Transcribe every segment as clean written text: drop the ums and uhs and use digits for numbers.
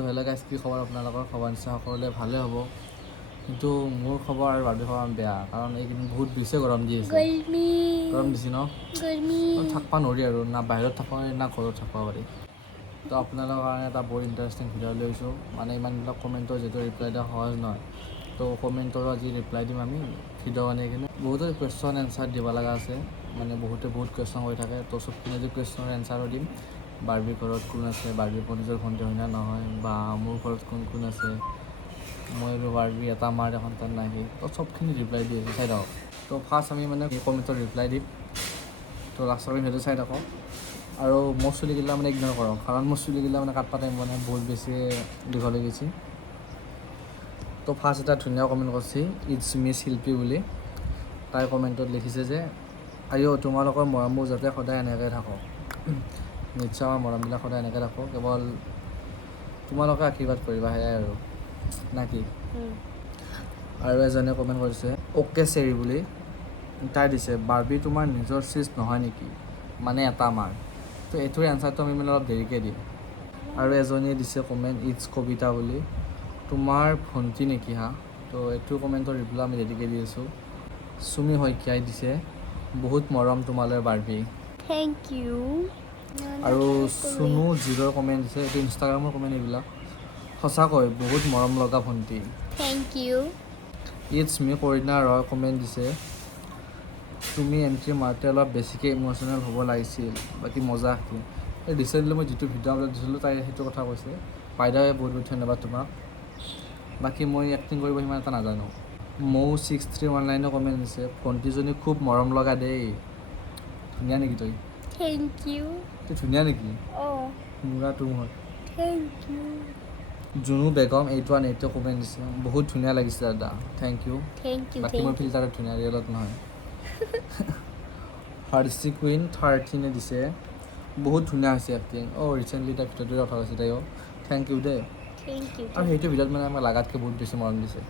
তো hello' guys, কি খবৰ আপোনালোকৰ? খবৰ নিশ্চয় সকলোৰে ভালে হ'ব, কিন্তু মোৰ খবৰ আৰু বাৰ্বীৰ খবৰ বেয়া, কাৰণ এইকেইদিন বহুত বেছি গৰম দি আছে। গৰম দিছে ন? থাকিব নোৱাৰি আৰু, না বাহিৰত থাকিব পাৰি না ঘৰত থাকিব পাৰি। তো আপোনালোকৰ কাৰণে এটা বহুত ইণ্টাৰেষ্টিং ভিডিঅ' লৈ আহিছোঁ। মানে ইমানবিলাক কমেণ্টৰ যিহেতু ৰিপ্লাই দিয়া সহজ নহয়, তো কমেণ্টৰো আজি ৰিপ্লাই দিম আমি ভিডিঅ' বনাই কিনে। বহুতো কুৱেশ্যন এনচাৰ দিব লগা আছে, মানে বহুতে বহুত কুৱেশ্যন কৰি থাকে, তো চবখিনি আজি কুৱেশ্যনৰ এনচাৰো দিম। বাৰ্বীৰ ঘৰত কোন আছে, বাৰ্বীৰ নিজৰ ভণ্টি হয় না নহয়, বা মোৰ ঘৰত কোন কোন আছে, মই আৰু বাৰ্বী এটা মাৰ সন্তান নাহি, তো চবখিনি ৰিপ্লাই দি আছোঁ, চাই থাকক। তো ফাৰ্ষ্ট আমি মানে কমেণ্টৰ ৰিপ্লাই দিম, তো লাষ্টৰ সেইটো চাই থাকক। আৰু মোৰ চুলিগিলা মানে ইগন'ৰ কৰক, কাৰণ মোৰ চুলিগিলা মানে কাটবা টাইম মানে বহুত বেছি দীঘল হৈ গৈছে। তো ফাৰ্ষ্ট এটা ধুনীয়া কমেণ্ট কৰিছে, ইটছ মি শিল্পী বুলি। তাই কমেণ্টত লিখিছে যে, আইঅ' তোমালোকৰ মৰমবোৰ যাতে সদায় এনেকৈ থাকক। নিশ্চয় আমাৰ মৰমবিলাক সদায় এনেকৈ থাকক, কেৱল তোমালোকে আশীৰ্বাদ কৰিবা, সেয়াই আৰু না কি? আৰু এজনে কমেণ্ট কৰিছে অ'কে চেৰি বুলি। তাই দিছে, বাৰ্বী তোমাৰ নিজৰ চিজ নহয় নেকি, মানে এটা মাৰ? তো এইটোৰ এনচাৰটো আমি মানে অলপ দেৰিকৈ দিম। আৰু এজনীয়ে দিছে কমেণ্ট, ইটছ কবিতা বুলি, তোমাৰ ভণ্টি নেকি হা? তো এইটো কমেণ্টৰ ৰিপ্লাই আমি দেৰিকৈ দি আছোঁ। চুমি শইকীয়াই দিছে, বহুত মৰম তোমালৈ বাৰ্বী। Thank you. আৰু চুনু জিৰৰ কমেণ্ট দিছে, এইটো ইনষ্টাগ্ৰামৰ কমেণ্ট এইবিলাক, সঁচাকৈ বহুত মৰম লগা ভণ্টি। Thank you. It's me Karina Roy comment দিছে, তুমি এণ্ট্ৰি মাৰোঁতে অলপ বেছিকৈ ইম'চনেল হ'ব লাগিছিল, বাকী মজা এক্টিং। এই ৰিচেণ্টলি মই যিটো ভিডিঅ' আপলোড দিছিলোঁ, তাই সেইটো কথা কৈছে। বাইদেউ বহুত বহুত ধন্যবাদ তোমাক, বাকী মই এক্টিং কৰিব সিমান এটা নাজানো। মৌ 6319 কমেণ্ট দিছে, ভণ্টিজনী খুব মৰম লগা দেই। ধুনীয়া নেকি তই? Thank you. তই ধুনীয়া নেকি? অঁ, মুৰা তোমাৰ। Thank you. Junu Begum 8180 comment দিছে, বহুত ধুনীয়া লাগিছে দাদা, থেংক ইউ। Thank U. বাকী মোৰ ফিল্টাৰত ধুনীয়া, ৰিয়েলত নহয়। হাৰ্চি কুইন 13 দিছে, বহুত ধুনীয়া হৈছে এক্টিং। ৰিচেণ্টলি তাই ভিডিঅ'টোৰ কথা কৈছে তাইও, থেংক ইউ দেই। Thank you. আৰু সেইটো ভিডিঅ'ত মানে আমাক লাগাতকৈ বহুত বেছি মৰম দিছে।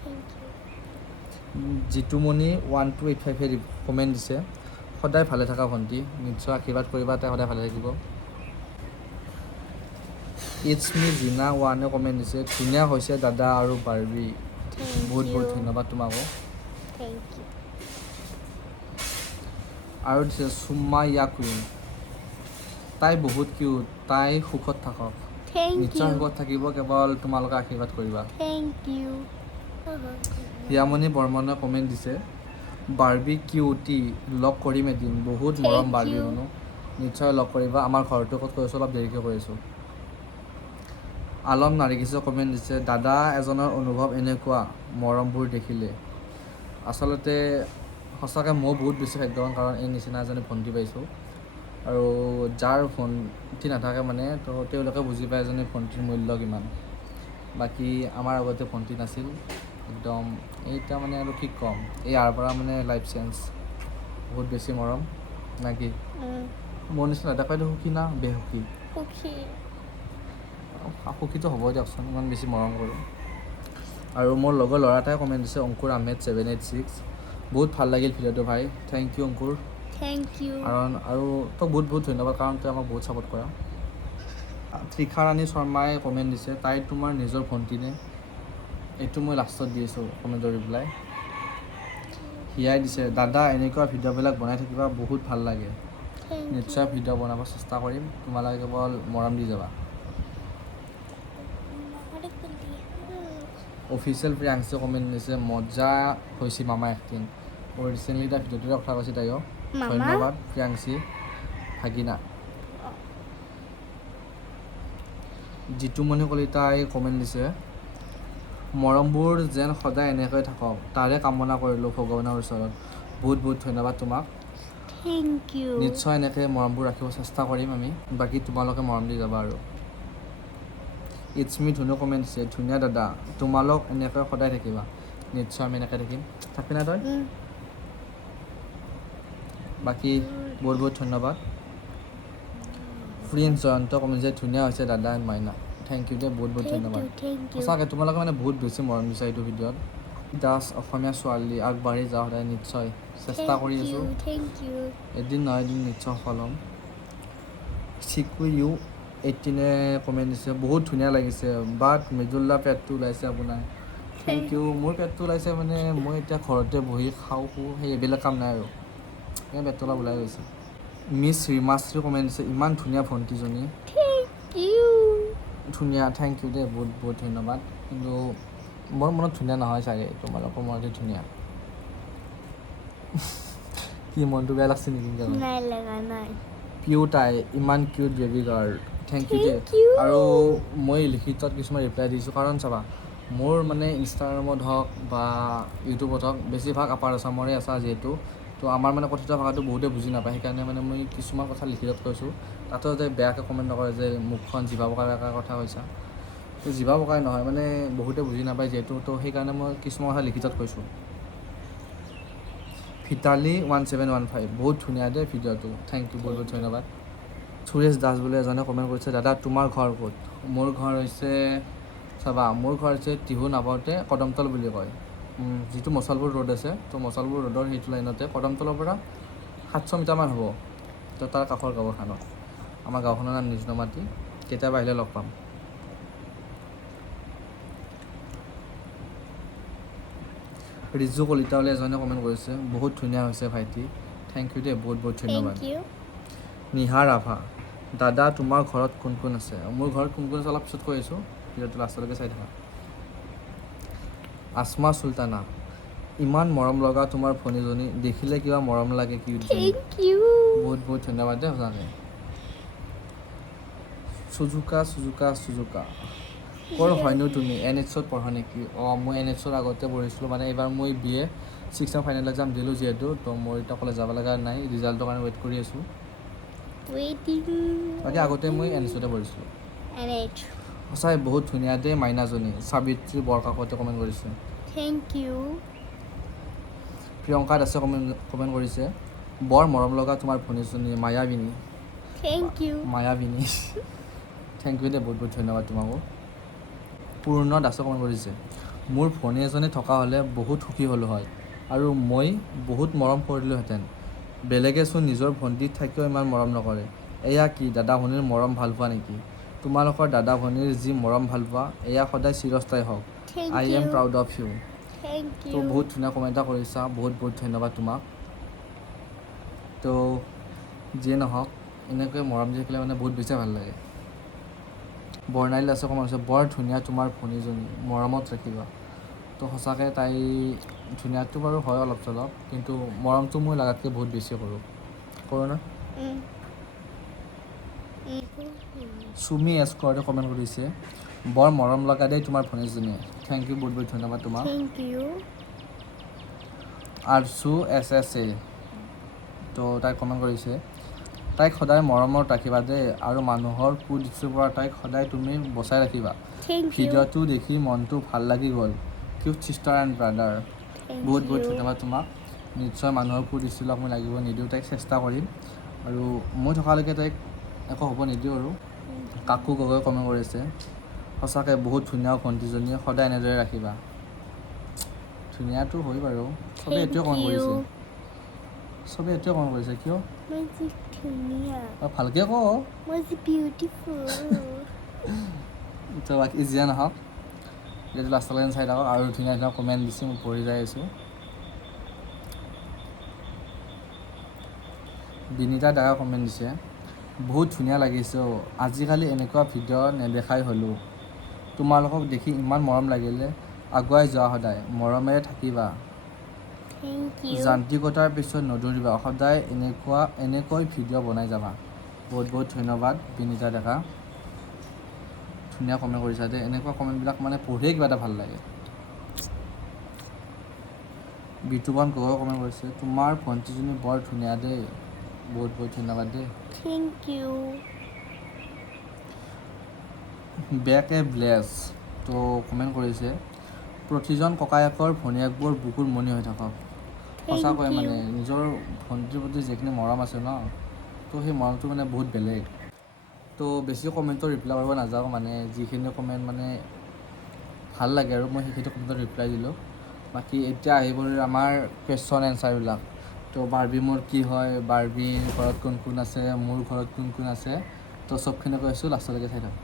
Thank U. জিতুমণি 1285 কমেণ্ট দিছে, সদায় ভালে থকা ভণ্টি, নিশ্চয় আশীৰ্বাদ কৰিবা, তাই সদায় ভালে থাকিব। ইটছ মি জিনা ওৱানে কমেণ্ট দিছে, ধুনীয়া হৈছে দাদা আৰু বাৰ্বী। বহুত বহুত ধন্যবাদ তোমাকো। Thank you. আৰু দিছে চুম্মা ইয়া কুইন, তাই বহুত কিউট, তাই সুখত থাকক। নিশ্চয় সুখত থাকিব, কেৱল তোমালোকে আশীৰ্বাদ কৰিবা। Thank U. হিয়ামণি বৰ্মনে কমেণ্ট দিছে, বাৰ্বী কিউটি, লগ কৰিম এদিন, বহুত মৰম বাৰ্বী শুনো। নিশ্চয় লগ কৰিবা, আমাৰ ঘৰটো ক'ত কৈ আছোঁ, অলপ দেৰিকৈ কৈ আছোঁ। আলম নাৰ্গিছে কমেণ্ট দিছে, দাদা এজনৰ অনুভৱ এনেকুৱা মৰমবোৰ দেখিলে। আচলতে সঁচাকৈ ময়ো বহুত বেছি ভাগ্যৱান, কাৰণ এই নিচিনা এজনী ভণ্টি পাইছোঁ। আৰু যাৰ ভণ্টি নাথাকে মানে, তো তেওঁলোকে বুজি পায় এজনী ভণ্টিৰ মূল্য কিমান। বাকী আমাৰ আগতে ভণ্টি নাছিল, একদম এতিয়া মানে আৰু কি ক'ম, ইয়াৰ পৰা মানে লাইফ চেঞ্জ, বহুত বেছি মৰম না কি? মোৰ নিচিনা নেদেখাই সুখী না বেসুখী? সুখী। সুখীটো হ'ব দিয়কচোন, ইমান বেছি মৰম কৰোঁ। আৰু মোৰ লগৰ ল'ৰা এটাই কমেণ্ট দিছে, অংকুৰ আহমেদ 786, বহুত ভাল লাগিল ভিডিঅ'টো ভাই, thank you Ankur. Thank you. আৰু তোক বহুত বহুত ধন্যবাদ, কাৰণ তই আমাক বহুত ছাপোৰ্ট কৰা। ত্ৰিশাৰাণী শৰ্মাই কমেণ্ট দিছে, তাই তোমাৰ নিজৰ ভণ্টি নে? এইটো মই লাষ্টত দি আছোঁ কমেণ্টৰ ৰিপ্লাই। হিয়াই দিছে, দাদা এনেকুৱা ভিডিঅ'বিলাক বনাই থাকিবা, বহুত ভাল লাগে। নিশ্চয় ভিডিঅ' বনাব চেষ্টা কৰিম, তোমালোকে কেৱল মৰম দি যাবা। অফিচিয়েল প্ৰিয়াংশে কমেণ্ট দিছে, মজা হৈছে মামা এক্টিং। ৰিচেণ্টলি তাই ভিডিঅ'টোৰে কথা কৈছে তাইও, ধন্যবাদ প্ৰিয়াংশী ভাগিনা। জিতুমণি কলিতাই কমেণ্ট দিছে, মৰমবোৰ যেন সদায় এনেকৈ থাকক, তাৰে কামনা কৰিলোঁ ভগৱানৰ ওচৰত। বহুত বহুত ধন্যবাদ তোমাক। Thank you. নিশ্চয় এনেকৈ মৰমবোৰ ৰাখিব চেষ্টা কৰিম আমি, বাকী তোমালোকে মৰম দি যাবা আৰু। ইটছ মি ধুনু কমেণ্ট দিছে, ধুনীয়া দাদা, তোমালোক এনেকৈ সদায় থাকিবা। নিশ্চয় আমি এনেকৈ থাকিম, থাকিবি না তই? বাকী বহুত বহুত ধন্যবাদ। প্ৰিন্স জয়ন্ত কমেণ্ট দিছে, ধুনীয়া হৈছে দাদা এণ্ড মাইনা, থেংক ইউ দেই, বহুত বহুত ধন্যবাদ। সঁচাকৈ তোমালোকে মানে বহুত বেছি মৰম দিছা এইটো ভিডিঅ'ত। দাস অসমীয়া ছোৱালী, আগবাঢ়ি যাওঁ সদায়, নিশ্চয় চেষ্টা কৰি আছোঁ, এদিন নহয় এদিন নিশ্চয় সফল হ'ম। চিকু ইউ 18 কমেণ্ট দিছে, বহুত ধুনীয়া লাগিছে, বাট মেজুল্লা পেটটো ওলাইছে আপোনাৰ। Thank you. মোৰ পেটটো ওলাইছে মানে মই এতিয়া ঘৰতে বহি খাওঁ শুওঁ, সেই এইবিলাক কাম নাই আৰু সেই পেটটো অলপ ওলাই গৈছে। মিছ ৰীমাশ্ৰী কমেণ্ট দিছে, ইমান ধুনীয়া ভণ্টিজনী। Thank you. ধুনীয়া, থেংক ইউ দেই, বহুত বহুত ধন্যবাদ। কিন্তু মোৰ মনত ধুনীয়া নহয় চাগে, তোমালোকৰ মনতে ধুনীয়া। কি মনটো বেয়া লাগছে নেকি? নাই লগা নাই। পিউ তাই, ইমান cute baby girl, thank you দেই। Thank you. আৰু মই লিখিতত কিছুমান ৰিপ্লাই দিছোঁ, কাৰণ চাবা মোৰ মানে ইনষ্টাগ্ৰামত হওক বা ইউটিউবত হওক বেছিভাগ আপাৰ আছামৰে আছা যিহেতু, তো আমাৰ মানে কথিত ভাষাটো বহুতে বুজি নাপায়, সেইকাৰণে মানে মই কিছুমান কথা লিখিতত কৈছোঁ। তাতো যে বেয়াকৈ কমেণ্ট নকৰে যে মুখখন জিভা পকাই কথা কৈছা, তো জিভা পকাই নহয়, মানে বহুতে বুজি নাপায় যিহেতু, তো সেইকাৰণে মই কিছুমান কথা লিখিতত কৈছোঁ। ভিতালী 1715, বহুত ধুনীয়া দেই ভিডিঅ'টো, থেংক ইউ, বহুত বহুত ধন্যবাদ। সুৰেশ দাস বুলি এজনে কমেণ্ট কৰিছে, দাদা তোমাৰ ঘৰ ক'ত? মোৰ ঘৰ হৈছে চাবা, মোৰ ঘৰ হৈছে টিহু নাপাওঁতে কদমতল বুলি কয়, যিটো মছলপুৰ ৰোড আছে, তো মছলপুৰ ৰোডৰ সেইটো লাইনতে, কদমতলৰ পৰা 700 মিটাৰমান হ'ব, তো তাৰ কাষৰ গাঁওখনত। আমাৰ গাঁওখনৰ নাম নিজনমাটি, কেতিয়াবা আহিলে লগ পাম। ৰিজু কলিতা বুলি এজনে কমেণ্ট কৰিছে, বহুত ধুনীয়া হৈছে ভাইটি, থেংক ইউ দেই, বহুত বহুত ধন্যবাদ। Thank you. নিহা ৰাভা, দাদা তোমাৰ ঘৰত কোন কোন আছে? মোৰ ঘৰত কোন কোন আছে অলপ পিছত কৈ আছোঁ, ভিডিঅ'টো লাষ্টলৈকে চাই থাকা। আসমা চুলতানা, ইমান মৰম লগা তোমাৰ ভনীজনী, দেখিলে কিবা মৰম লাগে কিউটজনী। Thank you. বহুত বহুত ধন্যবাদ দেই সঁচাকৈ। সুজুকা সুজুকা সুজুকা, ক'ৰ হয়নো তুমি? NHত পঢ়া নেকি? অঁ, মই NHৰ আগতে পঢ়িছিলোঁ, মানে এইবাৰ মই BA 6 ছেম ফাইনেল এক্সাম দিলোঁ যিহেতু, তো মই এতিয়া কলেজ যাব লগা নাই, ৰিজাল্টৰ কাৰণে ৱেইট কৰি আছোঁ। Waiting. বাকী আগতে মই NHতে পঢ়িছিলোঁ। NH. সঁচাই বহুত ধুনীয়া দেই মাইনাজনী, সাবিত্ৰী বৰকাকতে কমেণ্ট কৰিছে। Thank you. প্ৰিয়ংকা দাসে কমেণ্ট কৰিছে, বৰ মৰম লগা তোমাৰ ভনীজনী Mayabini. Thank you. Mayabini, thank you দেই, বহুত বহুত ধন্যবাদ তোমাকো। পূৰ্ণ দাসে কমেণ্ট কৰিছে, মোৰ ভনী এজনী থকা হ'লে বহুত সুখী হ'লোঁ হয়, আৰু মই বহুত মৰম কৰিলোঁহেঁতেন। বেলেগে চোন নিজৰ ভণ্টিত থাকিও ইমান মৰম নকৰে। এয়া কি দাদা ভনীৰ মৰম ভাল পোৱা নেকি? তোমালোকৰ দাদা ভনীৰ যি মৰম ভাল পোৱা, এয়া সদায় চিৰস্থায়ী হওক। Thank I am you. Proud of you. Thank তো you. বহুত ধুনীয়া কমেণ্ট এটা কৰিছা, বহুত বহুত ধন্যবাদ তোমাক। তো যিয়ে নহওক, এনেকৈ মৰম দি থাকিলে মানে বহুত বেছি ভাল লাগে। বৰ্ণালী দাসে কমেণ্ট কৰিছে, বৰ ধুনীয়া তোমাৰ ভনীজনী, মৰমত ৰাখিবা। তো সঁচাকৈ তাই ধুনীয়াটো বাৰু হয় অলপ চলপ, কিন্তু মৰমটো মই লগাতকৈ বহুত বেছি কৰোঁ না। চুমি এস্কৰ্টে কমেণ্ট কৰিছে, বৰ মৰম লগা দেই তোমাৰ ভনীজনীয়ে, থেংক ইউ, বহুত বহুত ধন্যবাদ তোমাক। Thank you. আৰচু SSA, তো তাই কমেণ্ট কৰিছে, তাইক সদায় মৰমত ৰাখিবা দেই, আৰু মানুহৰ কুদৃষ্টিৰ পৰা তাইক সদায় তুমি বচাই ৰাখিবা। Thank you. ভিডিঅ'টো দেখি মনটো ভাল লাগি গ'ল, cute sister and brother. Thank বহুত বহুত you. ধন্যবাদ তোমাক। নিশ্চয় মানুহৰ কুদৃষ্টিবিলাক মই লাগিব নিদিওঁ, তাইক চেষ্টা কৰিম, আৰু মই থকালৈকে তাইক একো হ'ব নিদিওঁ আৰু। কাকু গগৈ কমেণ্ট কৰিছে, সঁচাকৈ বহুত ধুনীয়া ভণ্টিজনী, সদায় এনেদৰে ৰাখিবা। ধুনীয়াটো হয় বাৰু, চবেই এইটোৱে কমেণ্ট কৰিছে, চবেই এইটোৱে কমেণ্ট কৰিছে, কিয়? মই যে ধুনীয়া। ভালকৈ কওঁ। মই যে বিউটিফুল। তো বাকী যিয়ে নহওক, যিহেতু লাষ্টলৈকে চাই থাকক, আৰু ধুনীয়া ধুনীয়া কমেণ্ট দিছে, মই পঢ়ি যাই আছোঁ। বিনীতা দাদাই কমেণ্ট দিছে, বহুত ধুনীয়া লাগিছে অ', আজিকালি এনেকুৱা ভিডিঅ' নেদেখাই হ'লোঁ, তোমালোকক দেখি ইমান মৰম লাগিলে, আগুৱাই যোৱা সদায়, মৰমেৰে থাকিবা। Thank you. যান্ত্ৰিকতাৰ পিছত নদৌৰিবা, সদায় এনেকৈ ভিডিঅ' বনাই যাবা। বহুত বহুত ধন্যবাদ বিনীতা ডেকা, ধুনীয়া কমেণ্ট কৰিছা দেই, এনেকুৱা কমেণ্টবিলাক মানে পঢ়িয়ে কিবা এটা ভাল লাগে। বিতুপন গগৈ কমেণ্ট কৰিছে, তোমাৰ ভণ্টিজনী বৰ ধুনীয়া দেই, বহুত বহুত ধন্যবাদ দেই। Thank you. বেক এ ব্লেছ, তো কমেণ্ট কৰিছে, প্ৰতিজন ককায়েকৰ ভনীয়েকবোৰ বুকুৰ মণি হৈ থাকক। সঁচাকৈ Thank মানে you. নিজৰ ভণ্টিৰ প্ৰতি যিখিনি মৰম আছে ন, তো সেই মৰমটো মানে বহুত বেলেগ। তো বেছি কমেণ্টৰ ৰিপ্লাই কৰিব নাযাওঁ, মানে যিখিনি কমেণ্ট মানে ভাল লাগে আৰু মই সেইখিনি কমেণ্টত ৰিপ্লাই দিলোঁ। বাকী এতিয়া আহি পৰিল আমাৰ কুৱেশ্যন এনচাৰবিলাক। তো বাৰ্বি মোৰ কি হয়, বাৰ্বিৰ ঘৰত কোন কোন আছে, মোৰ ঘৰত কোন কোন আছে, তো চবখিনি কৈ আছোঁ, লাষ্টলৈকে চাই থাকক।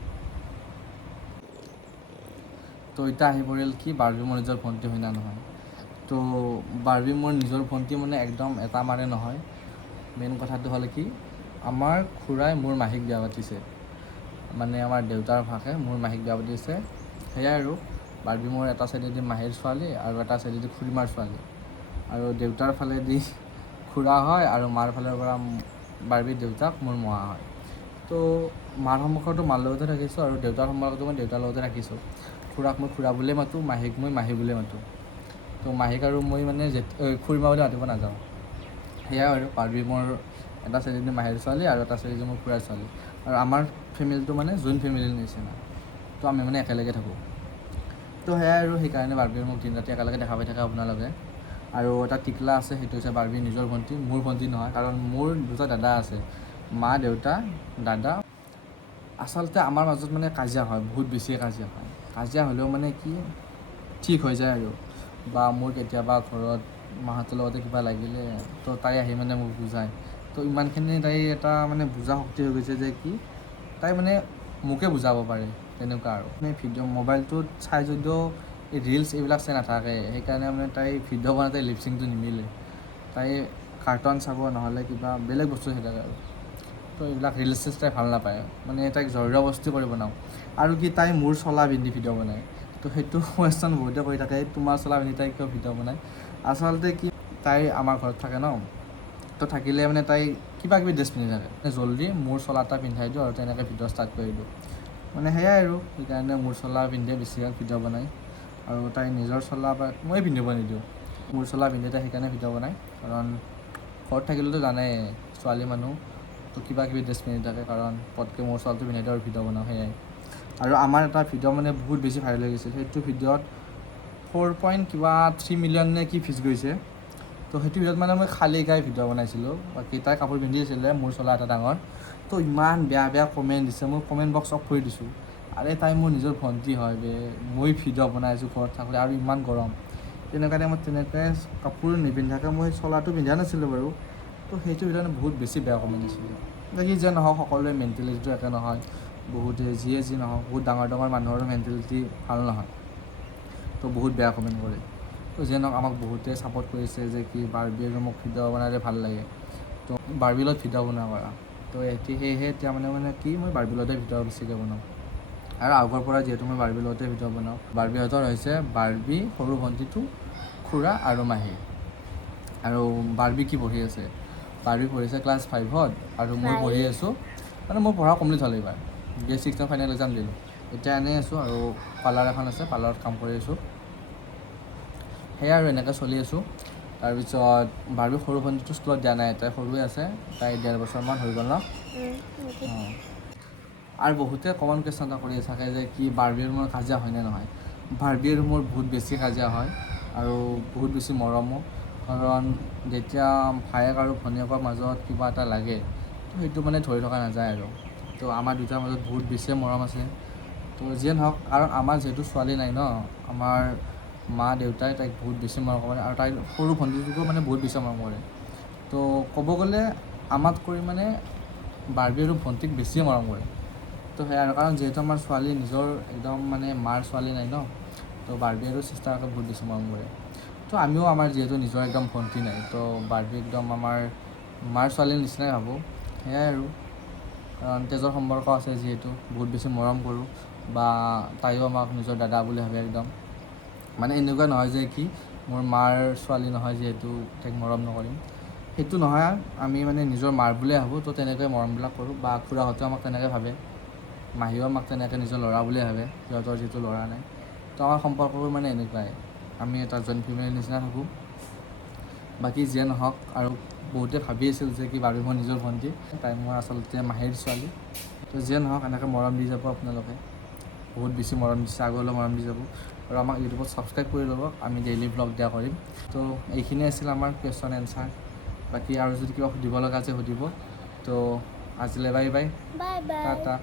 তো এতিয়া আহি পৰিল কি বাৰ্বি মোৰ নিজৰ ভণ্টি হয় না নহয়। তো বাৰ্বি মোৰ নিজৰ ভণ্টি মানে একদম এটা মাৰে নহয়। মেইন কথাটো হ'ল কি আমাৰ খুৰাই মোৰ মাহীক বিয়া পাতিছে, মানে আমাৰ দেউতাৰ ভাষে মোৰ মাহীক বিয়া পাতিছে। সেয়াই আৰু বাৰ্বি মোৰ এটা চাইডেদি মাহীৰ ছোৱালী আৰু এটা চাইডেদি খুৰীমাৰ ছোৱালী, আৰু দেউতাৰ ফালেদি খুৰা হয় আৰু মাৰ ফালৰ পৰা বাৰ্বিৰ দেউতাক মোৰ মহা হয়। তো মাৰ সম্পৰ্কটো মাৰ লগতে ৰাখিছোঁ আৰু দেউতাৰ সম্পৰ্কটো মই দেউতাৰ লগতে ৰাখিছোঁ। খুৰাক মই খুৰা বুলিয়ে মাতোঁ, মাহীক মই মাহী বুলিয়ে মাতোঁ। তো মাহীক আৰু মই মানে খুৰীমা বুলি মাতিব নাযাওঁ। সেয়াই আৰু বাৰ্বি মোৰ এটা চাইডেদি মাহীৰ ছোৱালী আৰু এটা চাইডেদি মোৰ খুৰাৰ ছোৱালী, আৰু আমাৰ ফেমিলিটো মানে জইণ্ট ফেমিলিৰ নিচিনা। তো আমি মানে একেলগে থাকোঁ। তো সেয়াই আৰু সেইকাৰণে বাৰ্বিৰ মোক দিন ৰাতি একেলগে দেখা পাই থাকে আপোনালোকে। আৰু এটা টিকলা আছে, সেইটো হৈছে বাৰ্বিৰ নিজৰ ভণ্টি, মোৰ ভণ্টি নহয়, কাৰণ মোৰ দুটা দাদা আছে, মা দেউতা দাদা। আচলতে আমাৰ মাজত মানে কাজিয়া হয়, বহুত বেছিয়ে কাজিয়া হয়। কাজিয়া হ'লেও মানে কি ঠিক হৈ যায় আৰু, বা মোৰ কেতিয়াবা ঘৰত মাহঁতৰ লগতে কিবা লাগিলে তো তাই আহি মানে মোক বুজায়। তো ইমানখিনি তাই এটা মানে বুজা শক্তি হৈ গৈছে যে কি তাই মানে মোকে বুজাব পাৰে, তেনেকুৱা আৰু। মানে ভিডিঅ' মোবাইলটোত চাই যদিও এই ৰিলচ এইবিলাক চাই নাথাকে, সেইকাৰণে মানে তাই ভিডিঅ' বনাওঁতে লিপচিংটো নিমিলে। তাই কাৰ্টুন চাব নহ'লে কিবা বেলেগ বস্তু চাই থাকে আৰু। তো এইবিলাক ৰিলচ চিলচ তাই ভাল নাপায়, মানে তাইক জবৰদস্তি কৰি বনাওঁ। আৰু কি তাই মোৰ চোলা পিন্ধি ভিডিঅ' বনায়। তো সেইটো কুৱেশ্যন বহুতে কৰি থাকে, তোমাৰ চোলা পিন্ধি তাই কিয় ভিডিঅ' বনায়। আচলতে কি তাই আমাৰ ঘৰত থাকে ন, তো থাকিলে মানে তাই কিবা কিবি ড্ৰেছ পিন্ধি থাকে, জল্দি মোৰ চোলা এটা পিন্ধাই দিওঁ আৰু তেনেকৈ ভিডিঅ' ষ্টাৰ্ট কৰি দিওঁ। মানে সেয়াই আৰু সেইকাৰণে মোৰ চোলা পিন্ধিয়ে বেছিভাগ ভিডিঅ' বনায়। আৰু তাই নিজৰ চোলা বা মই পিন্ধিব নিদিওঁ, মোৰ চোলা পিন্ধি তাই সেইকাৰণে ভিডিঅ' বনায়। কাৰণ ঘৰত থাকিলেতো জানেই ছোৱালী মানুহ, তো কিবা কিবি ড্ৰেছ পিন্ধি থাকে, কাৰণ পটকৈ মোৰ চোলাটো পিন্ধাই দিওঁ আৰু ভিডিঅ' বনাওঁ, সেয়াই। আৰু আমাৰ এটা ভিডিঅ' মানে বহুত বেছি ভাইৰেল হৈ গৈছিল, সেইটো ভিডিঅ'ত 4.3 মিলিয়ন নে কি ভিউজ গৈছে। তো সেইটো ভিডিঅ'ত মানে মই খালী গাই ভিডিঅ' বনাইছিলোঁ, বাকী তাই কাপোৰ পিন্ধি আছিলে, মোৰ চোলা এটা ডাঙৰ। তো ইমান বেয়া বেয়া কমেণ্ট দিছে, মই কমেণ্ট বক্স অফ কৰি দিছোঁ। আৰে তাই মোৰ নিজৰ ভণ্টি হয় বে, মই ভিডিঅ' বনাই আছোঁ ঘৰত থাকোঁতে, আৰু ইমান গৰম। তেনেকুৱা টাইমত তেনেকৈ কাপোৰ নিপিন্ধাকৈ মই চোলাটো পিন্ধা নাছিলোঁ বাৰু। তো সেইটো ভিডিঅ'ত বহুত বেছি বেয়া কমেণ্ট দিছিলে। বাকী যে নহওক, সকলোৰে মেণ্টেলিটিটো একে নহয়, বহুতে যিয়ে যি নহওক, বহুত ডাঙৰ ডাঙৰ মানুহৰো মেণ্টেলিটি ভাল নহয়, তো বহুত বেয়া কমেণ্ট কৰে। তো যিয়ে নহওক আমাক বহুতে ছাপোৰ্ট কৰিছে যে কি বাৰ্বি আৰু মোক ভিডিঅ' বনালে ভাল লাগে, তো বাৰ্বিৰ লগত ভিডিঅ' বনোৱা কৰা। তো সেয়েহে এতিয়া মানে কি মই বাৰ্বিৰ লগতে ভিডিঅ' বেছিকৈ বনাওঁ। আৰু আগৰ পৰা যিহেতু মই বাৰ্বিৰ লগতে ভিডিঅ' বনাওঁ। বাৰ্বিহঁতৰ হৈছে বাৰ্বি, সৰু ভণ্টিটো, খুৰা আৰু মাহী। আৰু বাৰ্বি কি পঢ়ি আছে, বাৰ্বি পঢ়িছে ক্লাছ 5ত, আৰু মই পঢ়ি আছোঁ, মানে মোৰ পঢ়া কমপ্লিট হ'ল এইবাৰ, BA 6ৰ ফাইনেল এক্সাম দিলোঁ। এতিয়া এনেই আছোঁ আৰু পাৰ্লাৰ এখন আছে, পাৰ্লাৰত কাম কৰি আছোঁ। সেয়াই আৰু এনেকৈ চলি আছোঁ। তাৰপিছত বাৰ্বি সৰু ভণ্টিটো স্কুলত দিয়া নাই, তাই সৰুৱে আছে, তাই 1.5 বছৰমান হৈ গ'ল ন। অঁ। আৰু বহুতে কমন কুৱেশ্যন এটা কৰি থাকে যে কি বাৰ্বি আৰু মোৰ কাজিয়া হয়নে নহয়। বাৰ্বি আৰু মোৰ বহুত বেছি কাজিয়া হয়, আৰু বহুত বেছি মৰমো। কাৰণ যেতিয়া ভায়েক আৰু ভনীয়েকৰ মাজত কিবা এটা লাগে, তো সেইটো মানে ধৰি থকা নাযায় আৰু। তো আমাৰ দুটাৰ মাজত বহুত বেছিয়ে মৰম আছে। তো যিয়ে নহওক, কাৰণ আমাৰ যিহেতু ছোৱালী নাই ন, আমাৰ মা দেউতাই তাইক বহুত বেছি মৰম কৰে, আৰু তাইৰ সৰু ভণ্টিটোকো মানে বহুত বেছি মৰম কৰে। তো ক'ব গ'লে আমাতকৈ মানে বাৰ্বি আৰু ভণ্টিক বেছিয়ে মৰম কৰে। তো সেয়াই আৰু, কাৰণ যিহেতু আমাৰ ছোৱালী নিজৰ একদম মানে মাৰ ছোৱালী নাই ন, তো বাৰ্বি আৰু চিষ্টাৰকে বহুত বেছি মৰম কৰে। তো আমিও আমাৰ যিহেতু নিজৰ একদম ভণ্টি নাই, তো বাৰ্বি একদম আমাৰ মাৰ ছোৱালীৰ নিচিনাই ভাবোঁ। সেয়াই আৰু, কাৰণ তেজৰ সম্পৰ্ক আছে যিহেতু, বহুত বেছি মৰম কৰোঁ, বা তাইও আমাক নিজৰ দাদা বুলি ভাবে একদম। মানে এনেকুৱা নহয় যে কি মোৰ মাৰ ছোৱালী নহয় যিহেতু তাইক মৰম নকৰিম, সেইটো নহয়। আমি মানে নিজৰ মাৰ বুলিয়ে ভাবোঁ, তো তেনেকৈ মৰমবিলাক কৰোঁ। বা খুৰাহঁতেও আমাক তেনেকৈ ভাবে, মাহীও আমাক তেনেকৈ নিজৰ ল'ৰা বুলিয়ে ভাবে, সিহঁতৰ যিহেতু ল'ৰা নাই। তো আমাৰ সম্পৰ্কবোৰ মানে এনেকুৱাই, আমি এটা জইণ্ট ফেমিলিৰ নিচিনা থাকোঁ। বাকী যিয়ে নহওক, আৰু বহুতে ভাবি আছিল যে কি বাৰ্বি মোৰ নিজৰ ভণ্টি, তাই মোৰ আচলতে মাহীৰ ছোৱালী। তো যিয়ে নহওক, এনেকৈ মৰম দি যাব আপোনালোকে, বহুত বেছি মৰম দিছে, আগলৈও মৰম দি যাব। আৰু আমাক ইউটিউবত ছাবস্ক্ৰাইব কৰি ল'ব, আমি ডেইলি ব্লগ দিয়া কৰিম। তো এইখিনিয়ে আছিল আমাৰ কুৱেশ্যন এনচাৰ। বাকী আৰু যদি কিবা সুধিব লগা আছে সুধিব। তো আজিলৈ বাই বাই, টাটা।